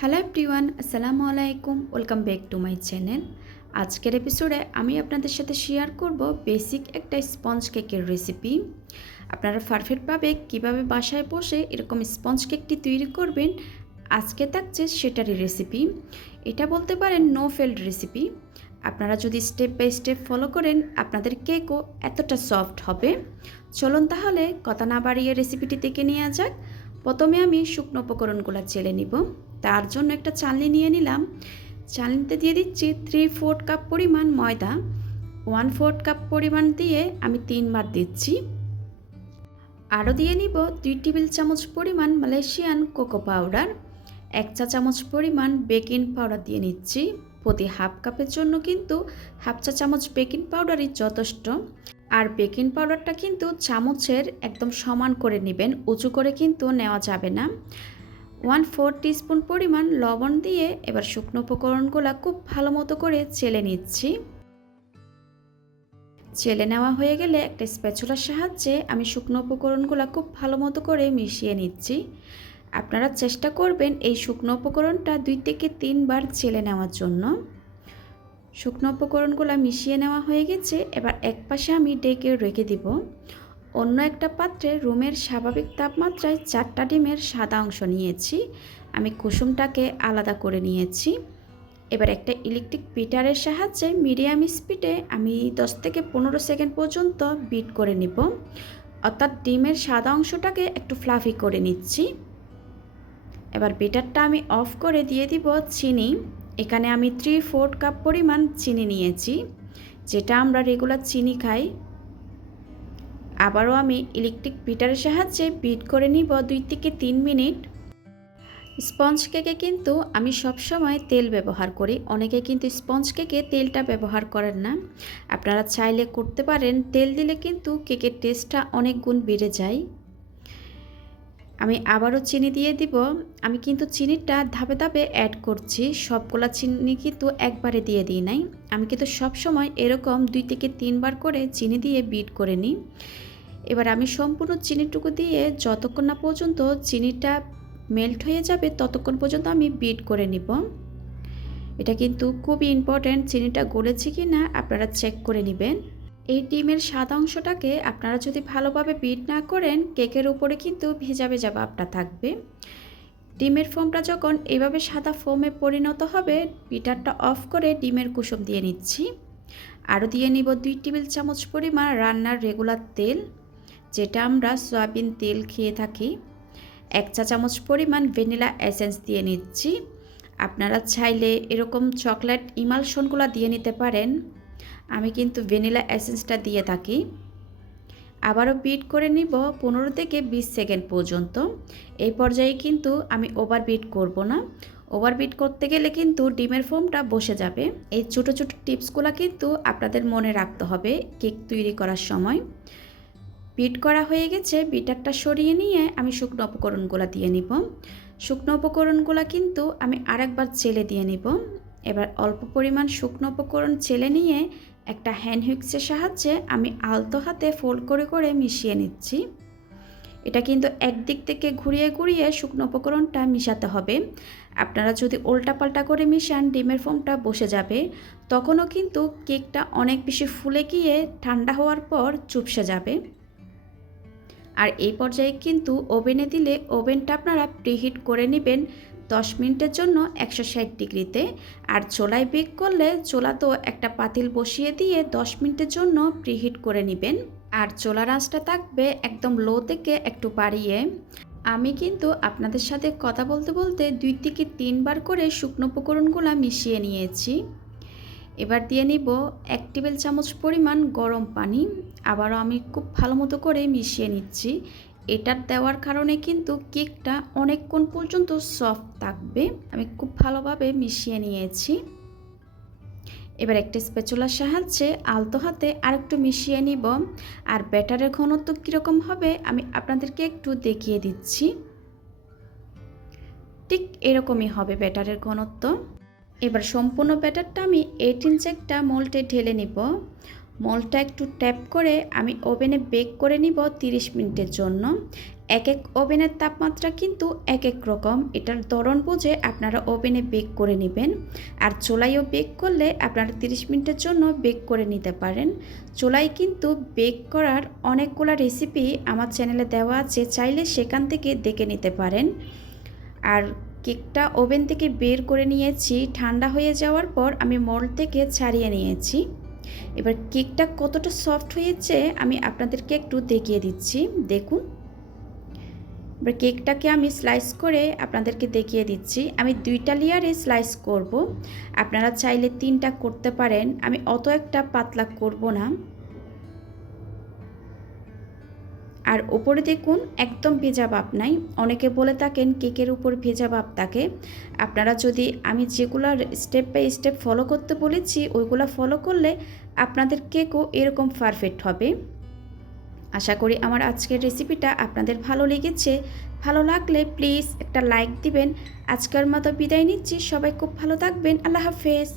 Hello everyone, আসসালামু আলাইকুম। Welcome back to my channel. আজকের এপিসোডে আমি আপনাদের সাথে শেয়ার করব বেসিক একটা স্পঞ্জ কেকের রেসিপি। আপনারা পারফেক্টভাবে কিভাবে বাসায় বসে এরকম স্পঞ্জ কেকটি তৈরি করবেন আজকে থাকছে সেটারই রেসিপি। এটা বলতে পারেন নো ফেল্ড রেসিপি। আপনারা যদি স্টেপ বাই স্টেপ ফলো করেন আপনাদের কেকও এতটা সফট হবে। চলুন তাহলে কথা না বাড়িয়ে রেসিপিটি দেখে নেওয়া যাক। প্রথমে আমি শুকনো উপকরণগুলো চেলে নিব। তার জন্য একটা চালনি নিয়ে নিলাম। চালনিতে দিয়ে দিচ্ছি 3/4 কাপ পরিমাণ ময়দা। 1/4 কাপ পরিমাণ দিয়ে আমি 3 বার দিচ্ছি। আরও দিয়ে নিব 2 টেবিল চামচ পরিমাণ মালয়েশিয়ান কোকো পাউডার। 1 চা চামচ পরিমাণ বেকিং পাউডার দিয়ে নিচ্ছি। প্রতি হাফ কাপের জন্য কিন্তু হাফ চা চামচ বেকিং পাউডারই যথেষ্ট। আর বেকিং পাউডারটা কিন্তু চামচের একদম সমান করে নেবেন, উঁচু করে কিন্তু নেওয়া যাবে না। 1/4 টিস্পুন পরিমাণ লবণ দিয়ে এবার শুকনো উপকরণগুলো খুব ভালো মতো করে চেলে নিচ্ছি। চেলে নেওয়া হয়ে গেলে একটা স্প্যাচুলার সাহায্যে আমি শুকনো উপকরণগুলো খুব ভালো মতো করে মিশিয়ে নিচ্ছি। আপনারা চেষ্টা করবেন এই শুকনো উপকরণটা 2 থেকে 3 বার চেলে নেওয়ার জন্য। শুকনো উপকরণগুলো মিশিয়ে নেওয়া হয়ে গেছে। এবার এক পাশে আমি ঢেকে রেখে দিব। অন্য একটা পাত্রে রুমের স্বাভাবিক তাপমাত্রায় 4টা ডিমের সাদা অংশ নিয়েছি। আমি কুসুমটাকে আলাদা করে নিয়েছি। এবার একটা ইলেকট্রিক বিটারের সাহায্যে মিডিয়াম স্পিডে আমি 10 থেকে 15 সেকেন্ড পর্যন্ত বিট করে নিব। অর্থাৎ ডিমের সাদা অংশটাকে একটু ফ্লাফি করে নিচ্ছি। এবার বিটারটা আমি অফ করে দিয়ে দিব চিনি। এখানে আমি 3/4 কাপ পরিমাণ চিনি নিয়েছি, যেটা আমরা রেগুলার চিনি খাই। আবারও আমি ইলেকট্রিক বিটারের সাহায্যে বিট করে নিব 2 থেকে 3 মিনিট। স্পঞ্জ কেকে কিন্তু আমি সবসময় তেল ব্যবহার করি। অনেকে কিন্তু স্পঞ্জ কেকে তেলটা ব্যবহার করেন না। আপনারা চাইলে করতে পারেন। তেল দিলে কিন্তু কেকের টেস্টটা অনেক গুণ বেড়ে যায়। আমি আবারও চিনি দিয়ে দিব। আমি কিন্তু চিনিটা ধাপে ধাপে অ্যাড করছি। সবগুলা চিনি কিন্তু একবারে দিয়ে দিই নাই। আমি কিন্তু সবসময় এরকম 2 থেকে 3 বার করে চিনি দিয়ে বিট করে নিই। এবার আমি সম্পূর্ণ চিনিটুকু দিয়ে যতক্ষণ না পর্যন্ত চিনিটা মেল্ট হয়ে যাবে ততক্ষণ পর্যন্ত আমি বিট করে নিব। এটা কিন্তু খুবই ইম্পর্ট্যান্ট, চিনিটা গলেছে কি না আপনারা চেক করে নেবেন। এই ডিমের সাদা অংশটাকে আপনারা যদি ভালোভাবে বিট না করেন কেকের উপরে কিন্তু ভেজা ভেজা ভাবটা থাকবে। ডিমের ফোমটা যখন এইভাবে সাদা ফোমে পরিণত হবে বিটারটা অফ করে ডিমের কুসুম দিয়ে নিচ্ছি। আরও দিয়ে নিব 2 টেবিল চামচ পরিমাণ রান্নার রেগুলার তেল, যেটা আমরা সয়াবিন তেল খেয়ে থাকি। 1 চা চামচ পরিমাণ ভ্যানিলা এসেন্স দিয়ে নিচ্ছি। আপনারা চাইলে এরকম চকলেট ইমালশনগুলো দিয়ে নিতে পারেন। আমি কিন্তু ভ্যানিলা এসেন্সটা দিয়ে থাকি। আবারও বিট করে নিব 15 থেকে 20 সেকেন্ড পর্যন্ত। এই পর্যায়ে কিন্তু আমি ওভার বিট করব না। ওভার বিট করতে গেলে কিন্তু ডিমের ফোমটা বসে যাবে। এই ছোটো ছোটো টিপসগুলো কিন্তু আপনাদের মনে রাখতে হবে কেক তৈরি করার সময়। বিট করা হয়ে গেছে। বিটারটা সরিয়ে নিয়ে আমি শুকনো উপকরণগুলো দিয়ে নিব। শুকনো উপকরণগুলো কিন্তু আমি আরেকবার চেলে দিয়ে নিব। এবার অল্প পরিমাণ শুকনো উপকরণ চেলে নিয়ে একটা হ্যান্ড হুইক্সের সাহায্যে আমি আলতো হাতে ফোল্ড করে করে মিশিয়ে নিচ্ছি। এটা কিন্তু একদিক থেকে ঘুরিয়ে ঘুরিয়ে শুকনো উপকরণটা মিশাতে হবে। আপনারা যদি উল্টাপাল্টা করে মিশান ডিমের ফোমটা বসে যাবে, তখনও কিন্তু কেকটা অনেক বেশি ফুলে গিয়ে ঠান্ডা হওয়ার পর চুপসে যাবে। আর এই পর্যায়ে কিন্তু ওভেনে দিলে ওভেনটা আপনারা প্রিহিট করে নেবেন 10 মিনিটের জন্য 160 ডিগ্রিতে। আর চুলায় বেক করলে চুলাতেও একটা পাতিল বসিয়ে দিয়ে 10 মিনিটের জন্য প্রিহিট করে নেবেন। আর চুলার আঁচটা থাকবে একদম লো থেকে একটু বাড়িয়ে। আমি কিন্তু আপনাদের সাথে কথা বলতে বলতে 2 থেকে 3 বার করে শুকনো উপকরণগুলো মিশিয়ে নিয়েছি। এবার দিয়ে নিব 1 টেবিল চামচ পরিমাণ গরম পানি। আবারও আমি খুব ভালো মতো করে মিশিয়ে নিচ্ছি। এটার দেওয়ার কারণে কিন্তু কেকটা অনেকক্ষণ পর্যন্ত সফট থাকবে। আমি খুব ভালোভাবে মিশিয়ে নিয়েছি। এবার একটা স্প্যাচুলার সাহায্যে আলতো হাতে আরেকটু মিশিয়ে নিব। আর ব্যাটারের ঘনত্ব কীরকম হবে আমি আপনাদেরকে একটু দেখিয়ে দিচ্ছি। ঠিক এরকমই হবে ব্যাটারের ঘনত্ব। এবার সম্পূর্ণ ব্যাটারটা আমি 8 ইঞ্চ একটা মোল্ডে ঢেলে নিব। মোল্ডটা একটু ট্যাপ করে আমি ওভেনে বেক করে নিব 30 মিনিটের জন্য। এক এক ওভেনের তাপমাত্রা কিন্তু এক এক রকম, এটার ধরন বুঝে আপনারা ওভেনে বেক করে নেবেন। আর চুলায়ও বেক করলে আপনারা 30 মিনিটের জন্য বেক করে নিতে পারেন। চুলায় কিন্তু বেক করার অনেকগুলো রেসিপি আমার চ্যানেলে দেওয়া আছে, চাইলে সেখান থেকে দেখে নিতে পারেন। আর কেকটা ওভেন থেকে বের করে নিয়েছি, ঠান্ডা হয়ে যাওয়ার পর আমি মোল্ড থেকে ছাড়িয়ে নিয়েছি। এবার কেকটা কতটা সফট হয়েছে আমি আপনাদেরকে একটু দেখিয়ে দিচ্ছি, দেখুন। এবার কেকটাকে আমি স্লাইস করে আপনাদেরকে দেখিয়ে দিচ্ছি। আমি 2টা লেয়ারে স্লাইস করব, আপনারা চাইলে 3টা করতে পারেন। আমি অত একটা পাতলা করব না। আর উপরে দেখুন একদম ভেজা ভাব নাই। অনেকে বলে থাকেন কেকের উপর ভেজা ভাব থাকে। আপনারা যদি আমি যেগুলো স্টেপ বাই স্টেপ ফলো করতে বলেছি ওইগুলো ফলো করলে আপনাদের কেকও এরকম পারফেক্ট হবে। আশা করি আমার আজকের রেসিপিটা আপনাদের ভালো লেগেছে। ভালো লাগলে প্লিজ একটা লাইক দিবেন। আজকের মতো বিদায় নিচ্ছি। সবাই খুব ভালো থাকবেন। আল্লাহ হাফেজ।